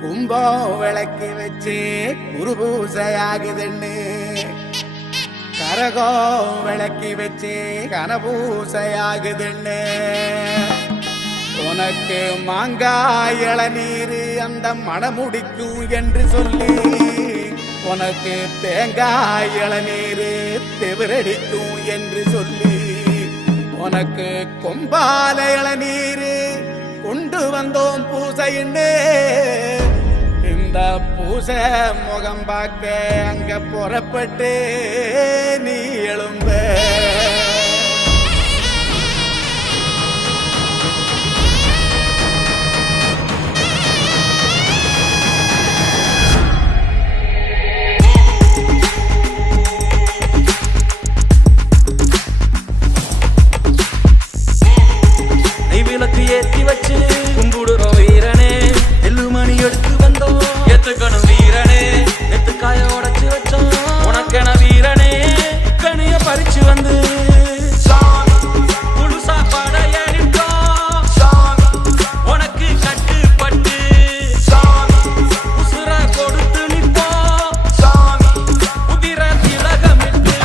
கும்பம் விளக்கி வச்சு குருபூசையாகுதுன்னு கரகம் விளக்கி வச்சு கனபூசையாகுதுன்னு உனக்கு மாங்காய் இளநீர் அந்த மணமுடிக்கும் என்று சொல்லி உனக்கு தேங்காய் இளநீர் தெவிரடிக்கும் என்று சொல்லி உனக்கு கொம்பால இளநீர் கொண்டு வந்தோம் பூசைன்னு இந்த பூசை முகம் பார்க்க அங்க புறப்பட்டு நீ எழும்ப ஏத்தி வச்சு கும்பிடுறோம் வீரனே எல்லுமணி எடுத்து வந்தோம் ஏத்துக்கணும் வீரனே நெத்து காய உடைச்சு வச்சோம் உனக்கென வீரனே கனிய பறிச்சு வந்து புதுசா படையடிப்போம் உனக்கு கட்டுப்பட்டு உசுர கொடுத்து நிற்போம் உதிர திலகமிட்டு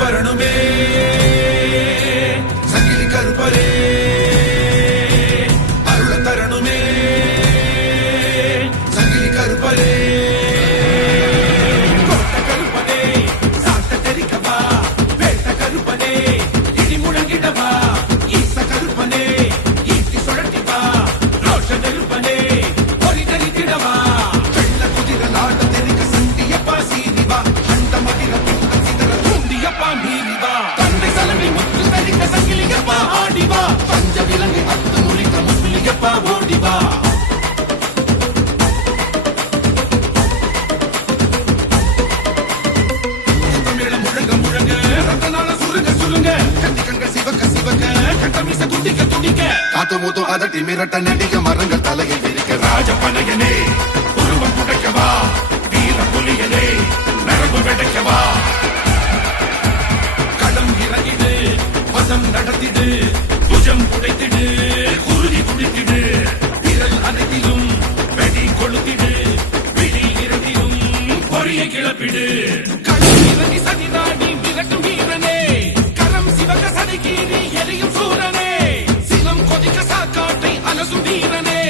வரணுமே சங்கிலி கருப்பரே அருள தரணுமே சங்கிலி கருப்பரே கோட்ட கருப்பனே சாட்ட தெரிக்கவா வேட்ட கருப்பனே இடி முழங்கிடவா ஈச கருப்பனே ஈட்டி சுழட்டிவா ரோஷ கருப்பனே பொறி தெரித்திடவா வெள்ள குதிர நாட தெரிக்க சண்டியப்பா சீனிவா அண்ட மதிர தூண்டியப்பா மீறிவா தந்தை சலவை முத்து தரிக்க சங்கிலியப்பா ஆடிவா பஞ்ச விலங்கு அத்து முறிக்க முத்துலியப்பா ஓடிவா தமிழ முழங்க முழங்க ரத்தனால சுருங்க சுருங்க கட்டி கண்கள் சிவக்க சிவக்க கட்டமிச துடிக்க துடிக்க காத்து மூத்து அதட்டி மிரட்ட நடிக்க மரங்கள் தலையில் விரிக்க ராஜபனையனே உருவம் புடைக்கவா வீர புலியனே நரம்பு வெடைக்கவா இறங்கிடு பதம் நடத்திடு புஜம் புடைத்திடு குருதி குடித்திடு விரல் அனைத்திலும் வெடி கொளுத்திடு விழி இரண்டிலும் பொறிய கிளப்பிடு களம் இறங்கி சதிதாடி விரட்டும் வீரனே கரம் சிவக்க சதிகீறி எரியும் சூரனே சிலம் கொதிக்க சாக்காட்டை அலசும் வீரனே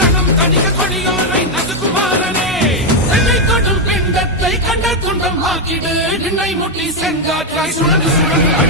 ரணம் தணிக்க கொடியோரை நசுக்குமாரனே என்னை தொடும் பிண்டத்தை கண்ட துண்டம் ஆக்கிடு நின்னை முட்டி செங்காற்றாய் சுழந்து சுழந்து